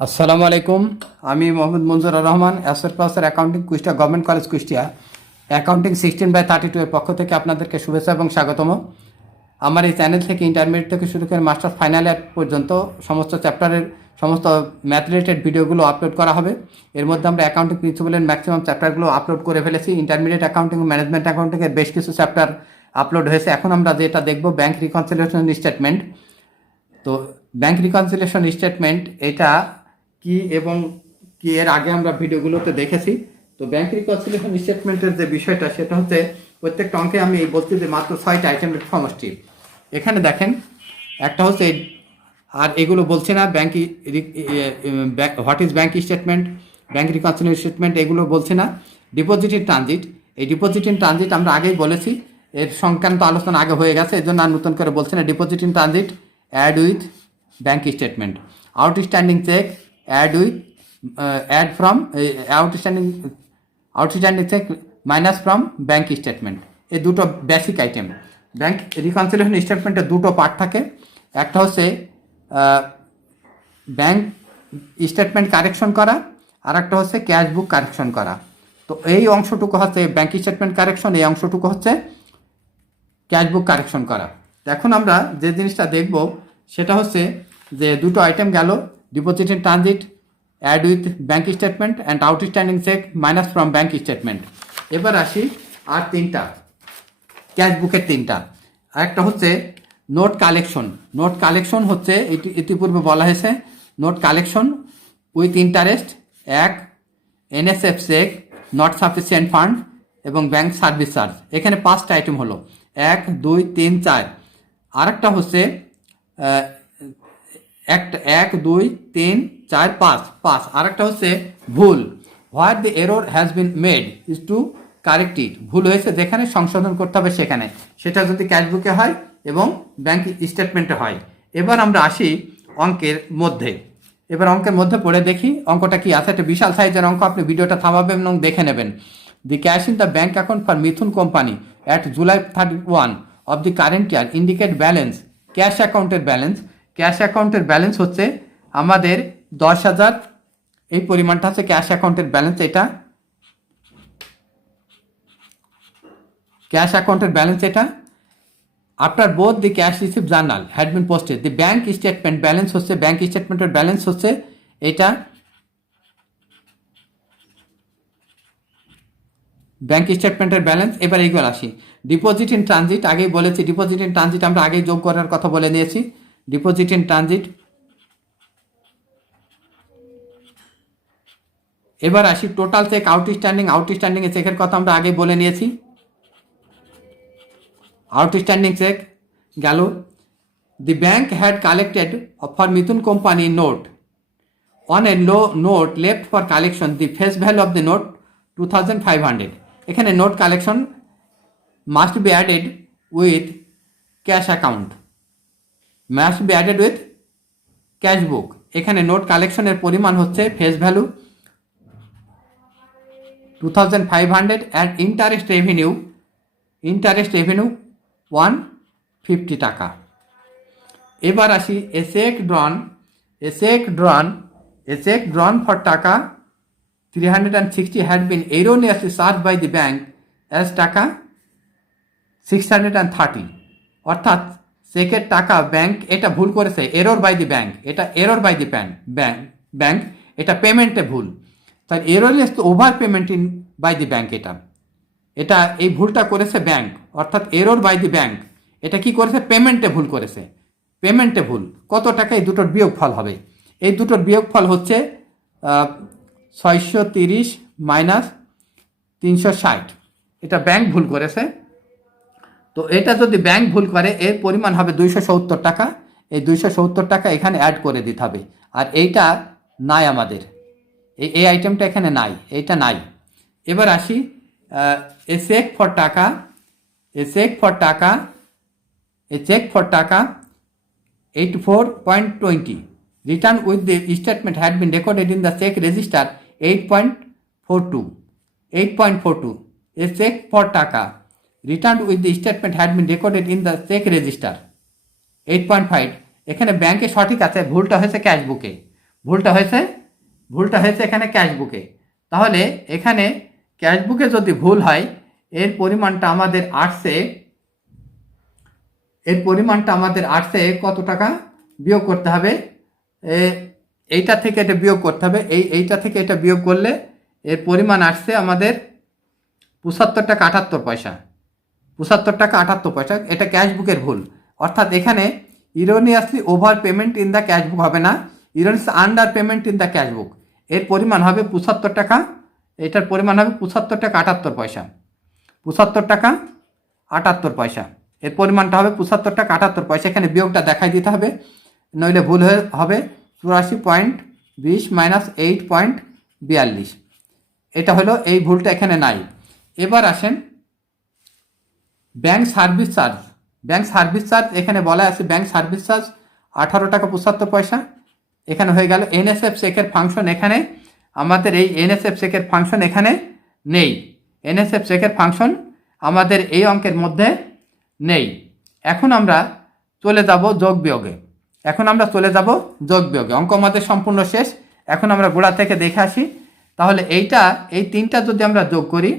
আসসালামু আলাইকুম। আমি Mohammad Manzurur Rahman, associate professor accounting, Kushtia government college Kushtia. Accounting 16/32 এর পক্ষ থেকে আপনাদেরকে শুভেচ্ছা এবং স্বাগতম। আমার এই চ্যানেল থেকে ইন্টারমিডিয়েট থেকে শুরু করে মাস্টার্স ফাইনাল ইয়ার পর্যন্ত সমস্ত চ্যাপ্টারের সমস্ত ম্যাথ রিলেটেড ভিডিওগুলো আপলোড করা হবে। এর মধ্যে আমরা অ্যাকাউন্টিং প্রিন্সিপালের ম্যাক্সিমাম চ্যাপ্টারগুলো আপলোড করে ফেলেছি। ইন্টারমিডিয়েট অ্যাকাউন্টিং ও ম্যানেজমেন্ট অ্যাকাউন্টিংয়ের বেশ কিছু চ্যাপ্টার আপলোড হয়েছে। এখন আমরা যেটা দেখব ব্যাংক রিকনসিলিয়েশন স্টেটমেন্ট। তো ব্যাংক রিকনসিলিয়েশন স্টেটমেন্ট এটা কি এবং কি এর আগে আমরা ভিডিওগুলোতে দেখেছি। তো ব্যাংক রিকনসিলিয়েশন স্টেটমেন্টের যে বিষয়টা সেটা হচ্ছে প্রত্যেকটা অঙ্কে আমি বলছি যে মাত্র 6টা আইটেমের সমষ্টি। এখানে দেখেন একটা হচ্ছে, আর এগুলো বলছি না bank what is bank statement, bank reconciliation statement এগুলো বলছি না। ডিপোজিট ইন ট্রানজিট, এই ডিপোজিট ইন ট্রানজিট আমরা আগেই বলেছি, এর সংক্রান্ত আলোচনা আগে হয়ে গেছে, এর জন্য আর নতুন করে বলছি না। Deposit in transit add with bank statement, outstanding cheque add with add from outstanding cheque minus from bank statement. এই দুটো বেসিক আইটেম। ব্যাংক রিকনসিলিয়েশন স্টেটমেন্টের দুটো পার্ট থাকে। একটা হচ্ছে ব্যাংক স্টেটমেন্ট কারেকশন করা, আর একটা হচ্ছে ক্যাশ বুক কারেকশন করা। তো এই অংশটুকু হচ্ছে ব্যাংক স্টেটমেন্ট কারেকশন, এই অংশটুকু হচ্ছে ক্যাশ বুক কারেকশন করা। তো এখন আমরা যে জিনিসটা দেখব সেটা হচ্ছে যে দুটো আইটেম গেল, deposit in transit add with bank statement and outstanding cheque minus from bank statement. এবার আসি আর তিনটা, ক্যাশ বুকের তিনটা। একটা হচ্ছে নোট কালেকশন। নোট কালেকশন হচ্ছে ইতিপূর্বে বলা হয়েছে নোট কালেকশন উইথ ইন্টারেস্ট, এক NSF cheque, not sufficient fund এবং ব্যাংক সার্ভিস চার্জ। এখানে 5টা আইটেম হলো 1, 2, 3, 4। আর একটা হচ্ছে একটা 1, 2, 3, 4, 5। আর একটা হচ্ছে ভুল, what the error has been made is to correct it. ভুল হয়েছে যেখানে সংশোধন করতে হবে সেখানে, সেটা যদি ক্যাশবুকে হয় এবং ব্যাংক স্টেটমেন্টে হয়। এবার আমরা আসি অঙ্কের মধ্যে। এবার অঙ্কের মধ্যে পড়ে দেখি অঙ্কটা কি আছে। একটা বিশাল সাইজের অঙ্ক, আপনি ভিডিওটা থামাবেন এবং দেখে নেবেন। The cash in the bank account for Mithun company at July 31 of the current year indicate balance. Cash অ্যাকাউন্টের ব্যালেন্স, ক্যাশ অ্যাকাউন্টের ব্যালেন্স হচ্ছে আমাদের 10,000। এই পরিমাণটা হচ্ছে ক্যাশ অ্যাকাউন্টের ব্যালেন্স। এটা ক্যাশ অ্যাকাউন্টের ব্যালেন্স এটা। After both the cash receive journal had been posted, the bank statement balance হচ্ছে, ব্যাংক স্টেটমেন্টের ব্যালেন্স হচ্ছে এটা। ব্যাংক স্টেটমেন্টের ব্যালেন্স। এবার এইগুলো আসি ডিপোজিট ইন ট্রানজিট। আগেই বলেছি ডিপোজিট ইন ট্রানজিট আমরা আগেই যোগ করার কথা বলে নিয়েছি। Deposit in transit. এবার আসি টোটাল চেক আউটস্ট্যান্ডিং। আউটস্ট্যান্ডিং এ চেকের কথা আমরা আগে বলে নিয়েছি। আউটস্ট্যান্ডিং চেক গেল। The bank had collected for Mithun company note on a note left for collection, the face value of the note 2,500। এখানে note collection must be added with cash account, must be added with cash বুক। এখানে note কালেকশনের পরিমাণ হচ্ছে face value 2,500 and interest revenue 150 টাকা। এবার আসি এ check ড্রন for টাকা 360 had been erroneously charged by the bank as টাকা 630। অর্থাৎ চেকের টাকা ব্যাংক এটা ভুল করেছে, এরর বাই দি ব্যাংক, এটা এরর বাই দি ব্যাংক, এটা পেমেন্টে ভুল। তাই এররলেস তো over payment in by the bank. এটা এই ভুলটা করেছে ব্যাংক, অর্থাৎ এরর বাই দি ব্যাংক। এটা কি করেছে? পেমেন্টে ভুল করেছে। পেমেন্টে ভুল কত টাকা? এই দুটোর বিয়োগফল হবে। এই দুটোর বিয়োগফল হচ্ছে 630 মাইনাস 360। এটা ব্যাংক ভুল করেছে। তো এটা যদি ব্যাংক ভুল করে এর পরিমাণ হবে 270 টাকা। এই 270 টাকা এখানে অ্যাড করে দিতে হবে। আর এইটা নাই আমাদের, এই আইটেমটা এখানে নাই, এইটা নাই। এবার আসি এ cheque for taka 84.20 return with the statement had been recorded in the cheque register 8.42। A cheque for taka return with the statement had been recorded in the cheque register 8.5। এখানে ব্যাংকে সঠিক আছে, ভুলটা হয়েছে ক্যাশ বুকে। ভুলটা হয়েছে এখানে ক্যাশ বুকে। তাহলে এখানে ক্যাশ বুকে যদি ভুল হয়, এর পরিমাণটা আমাদের আসছে কত টাকা বিয়োগ করতে হবে। এইটা থেকে এটা বিয়োগ করতে হবে, এইটা থেকে এটা বিয়োগ করলে এর পরিমাণ আসছে আমাদের ৭৫ টাকা ৭৮ পয়সা। ৭৫ টাকা ৭৮ পয়সা। এটা ক্যাশ বুকের ভুল। অর্থাৎ এখানে erroneously over payment in the cash book হবে না, erroneous under payment in the cash book. এর পরিমাণ হবে ৭৫ টাকা, এটার পরিমাণ হবে ৭৫ টাকা ৭৮ পয়সা। ৭৫ টাকা ৭৮ পয়সা, এর পরিমাণটা হবে ৭৫ টাকা ৭৮ পয়সা। এখানে বিয়োগটা দেখাই দিতে হবে, নইলে ভুল হবে। ৮৪.২০ মাইনাস 8.৪২। এটা হলো, এই ভুলটা এখানে নাই। এবার আসেন ব্যাংক সার্ভিস চার্জ। এখানে বলা আছে ব্যাংক সার্ভিস চার্জ 18 টাকা 75 পয়সা। এখানে হয়ে গেল এনএসএফ চেকের ফাংশন। এখানে আমাদের এই এনএসএফ চেকের ফাংশন এখানে নেই। এনএসএফ চেকের ফাংশন আমাদের এই অঙ্কের মধ্যে নেই। এখন আমরা চলে যাব যোগ বিয়োগে। অঙ্ক আমাদের সম্পূর্ণ শেষ। এখন আমরা গোড়া থেকে দেখে আসি। তাহলে এই তিনটা যদি আমরা যোগ করি,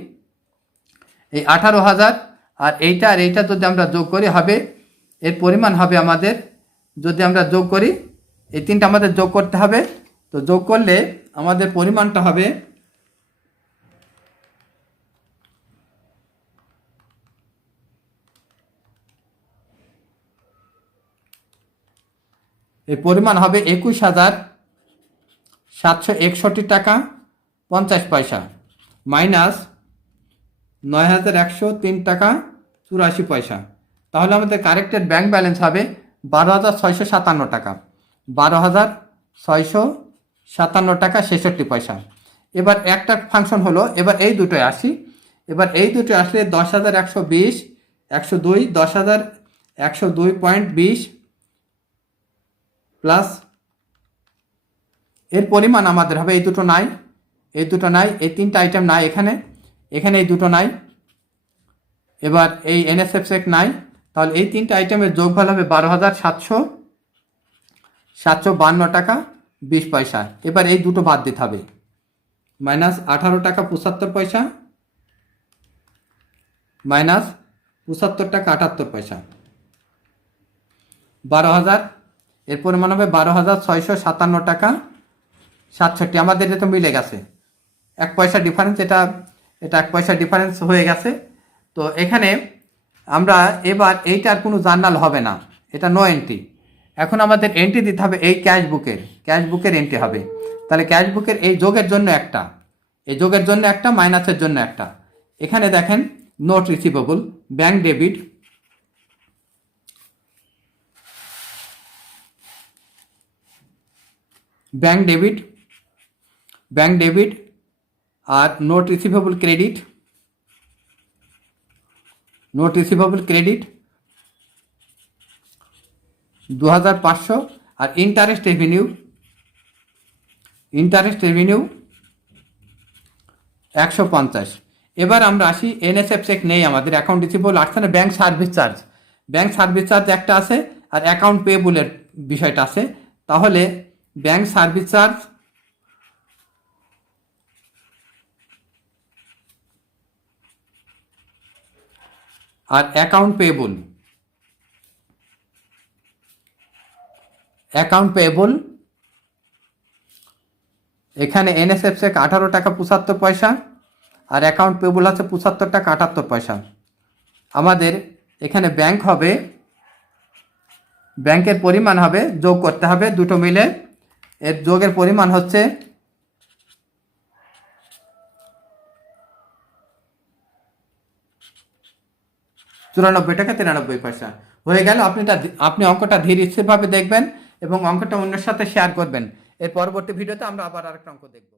এই 18,000 আর এইটা যদি আমরা যোগ করি, হবে এর পরিমাণ হবে আমাদের, যদি আমরা যোগ করি, এই তিনটা আমাদের যোগ করতে হবে। তো যোগ করলে আমাদের পরিমাণটা হবে এই পরিমাণ হবে 21,761 টাকা 50 পয়সা মাইনাস 9,103 টাকা 84 পয়সা। তাহলে আমাদের কারেক্টেড ব্যাংক ব্যালেন্স হবে 12,657 টাকা, 12,657 টাকা 66 পয়সা। এবার একটা ফাংশন হলো, এবার এই দুটোয় আসি। আসলে 10,120, 102, 10,102.20 প্লাস এর পরিমাণ আমাদের হবে, এই দুটো নাই, এই তিনটা আইটেম নাই এখানে এই দুটো নাই। এবার এই এনএসএফ চেক নাই। তাহলে এই তিনটা আইটেমের যোগফল হবে 12,752 টাকা 20 পয়সা। এবার এই দুটো বাদ দিতে হবে, মাইনাস 18 টাকা 75 পয়সা মাইনাস 75 টাকা 78 পয়সা, 12,000। এর পরিমাণ হবে 12,657 টাকা 67। আমাদের এটা তো মিলে গেছে, 1 পয়সা ডিফারেন্স, এটা 1 পয়সা ডিফারেন্স হয়ে গেছে। তো এখানে আমরা এবার এইটার কোনো জার্নাল হবে না, এটা নো এন্ট্রি। এখন আমাদের এন্ট্রি দিতে হবে এই ক্যাশ বুকের এন্ট্রি হবে। তাহলে ক্যাশ বুকের এই যোগের জন্য একটা, মাইনাসের জন্য একটা। এখানে দেখেন নোট রিসিভেবল, ব্যাংক ডেবিট আর নোট রিসিভেবল ক্রেডিট, 2,500। আর ইন্টারেস্ট রেভিনিউ 150। এবার আমরা আসি, এনএসএফ চেক নেই আমাদের, অ্যাকাউন্ট রিসিভেবল আসছে না। ব্যাংক সার্ভিস চার্জ একটা আছে, আর অ্যাকাউন্ট পেয়েবলের বিষয়টা আছে। তাহলে ব্যাংক সার্ভিস চার্জ আর অ্যাকাউন্ট পেয়েবল এখানে এনএসএফ চেক 18 টাকা 75 পয়সা আর অ্যাকাউন্ট পেয়েবল আছে 75 টাকা 78 পয়সা। আমাদের এখানে ব্যাংকের পরিমাণ হবে, যোগ করতে হবে দুটো মিলে। এর যোগের পরিমাণ হচ্ছে 94 টাকা 93 পয়সা। হয়ে গেল। আপনি অঙ্কটা ধীরে স্থিরভাবে দেখবেন এবং অঙ্কটা অন্যের সাথে শেয়ার করবেন। এর পরবর্তী ভিডিওতে আমরা আবার আরেকটা অঙ্ক দেখব।